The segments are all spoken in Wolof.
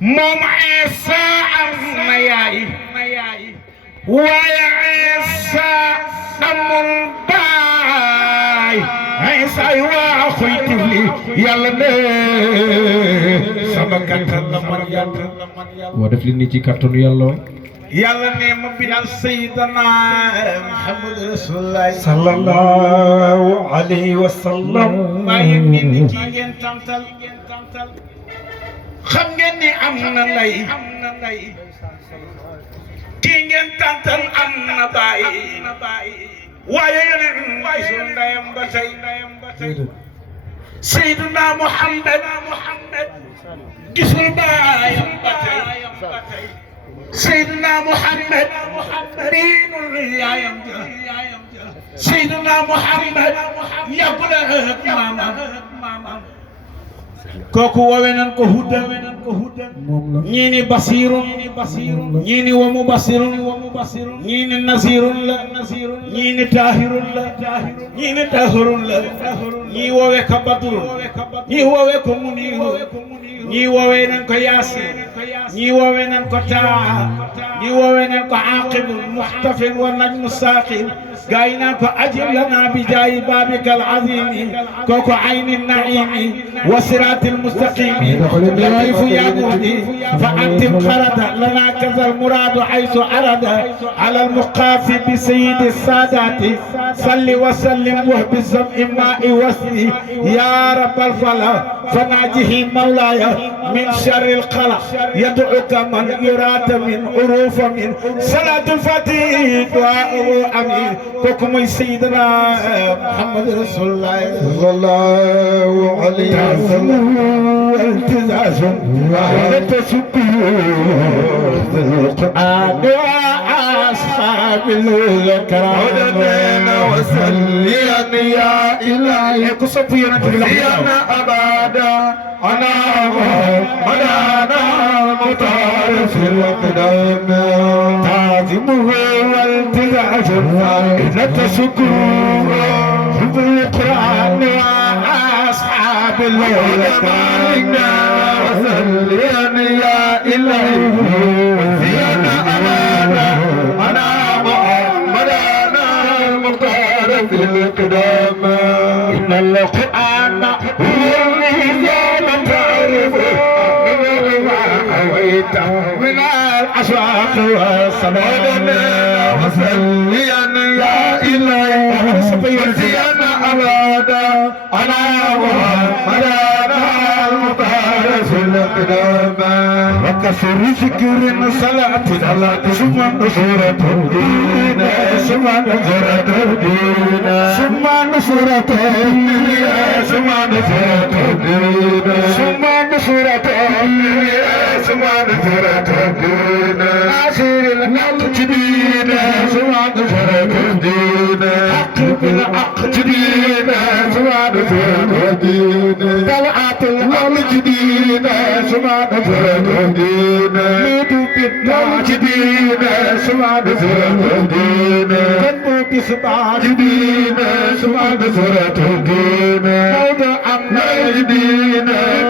moom Isa am na yaay waaye Isa amul baay Isa ay waa xuy tifli yàlla ne sama kattan la man yàlla waa def li ni ci kattanu yàlla yàlla ne ma bindal sayyidana Muhammad rasulullah sallallahu alayhi wa sallam waaye nit ñi kii ngeen tamtal xam ngeen ni am na lay kii ngeen tantal am na baay waaye yeneen gisul ndeyam ba tey Seydina Muhammad gisul baayam ba tey Seydina Muhammad diinul yaayam ja Seydina Muhammad yàggul ak maamam kooku wowe nan ko hudda ñii ni basirun ñii ni wa mubasirun ñii ni nasirun la ñii ni tahirun la ñii ni tahirun la ñii wowe ko badrun ñii wowe ko munirun ñii wowe nan ko yasin ñii wowe nan ko taa ñii wowe nan ko aqibun muhtafin wa najmu saqin gaay nan ko ajib lana bi jaayi babika al azimi kooku ayni naimi wa siratil mustaqim لطيف يا مهدي فأنتم خرد لنا كذا المراد حيث أرد على المقاف بسيد السادات صل وسلم وهب الزمء ماء وسلي يا رب الفلا فناجه مولاي من شر القلق يدعوك من يراد من عروف من صلاة الفتيح دعاء أمين كوكم سيدنا محمد رسول الله صلى الله عليه وسلم التزاز وتسكوت القرآن وأصحاب الكرام وسليا يا إلهي كصفينا أبدا أنا مدانا المطار في الأقدام تعظمه والتزاز وتسكوت القرآن وأصحاب الكرام وسليا يا إلهي وسيانا أمانا أنا مدانا المختار في القدام إن القرآن هو الميزان تعرف من الأشواق والسماء وسليا يا إلهي وسيانا أمانا أنا مدانا المختار في القدام وكسر ذكر صلاة ثم نصرة الدين ثم نصرة الدين ثم نصرة الدين ثم نصرة الدين ثم نصرة الدين ثم نصرة الدين ناصر المقتدين ثم نصرة الدين حق بالعقدين ثم نصرة الدين طلعت المجدين ثم نصرة الدين نودوا بالماجدين ثم نصرة الدين كنوا بسماجدين ثم نصرة الدين موضع الناجدين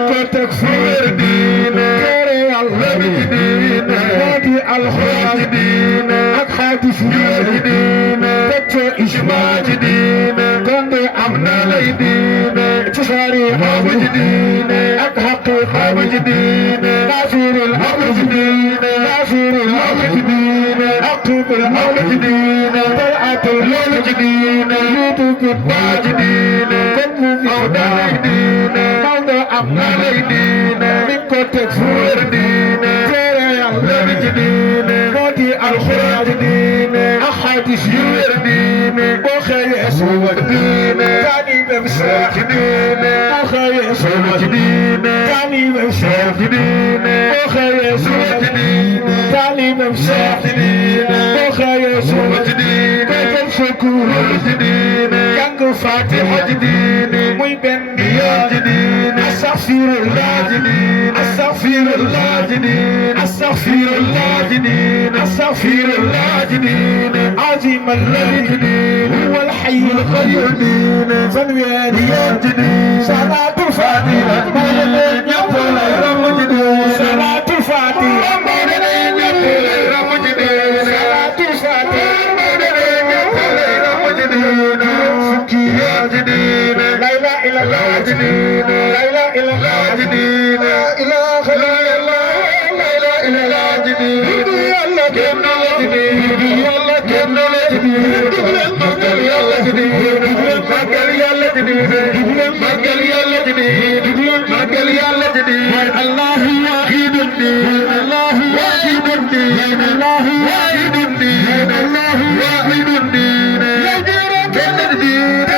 كتكفير دين كري المجدين نادي الخاجدين أكحادث ماجدين تتو إشماجدين كنوا أمنا ليدين تشاري ماجدين أكحق ماجدين ناصر المجدين ناصر المجدين أكتب المجدين طلعة المجدين يوتيوب الماجدين كنوا المجدين موضع أمنا ليدين من كتكفير دين كري المجدين نادي الخاجدين أحادث يردين وخير سوى كاني بمساكدين وخير سوى كاني بمساكدين وخير سوى كاني بمساكدين وخير سوى كان شكور جديد كان فاتح جديد مي بن جديد أستغفر الله جديد أستغفر الله جديد أستغفر الله جديد أستغفر الله جديد عظيم الله جديد هو الحي القيوم فالواليات جديد صلاة فاتحة ما يقول يا جديد لا إله إلا الله لا إله إلا الله جديد يلا كنا جديد يلا كنا جديد مكر يلا جديد مكر يلا جديد مكر يلا جديد مكر يلا جديد الله واحد الدين الله واحد الدين الله واحد الدين الله واحد الدين يا جرى كنا جديد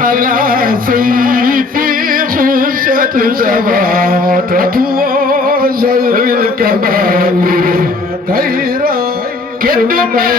على سيفي خشة شفاعة وزل الكمال خيرا كدما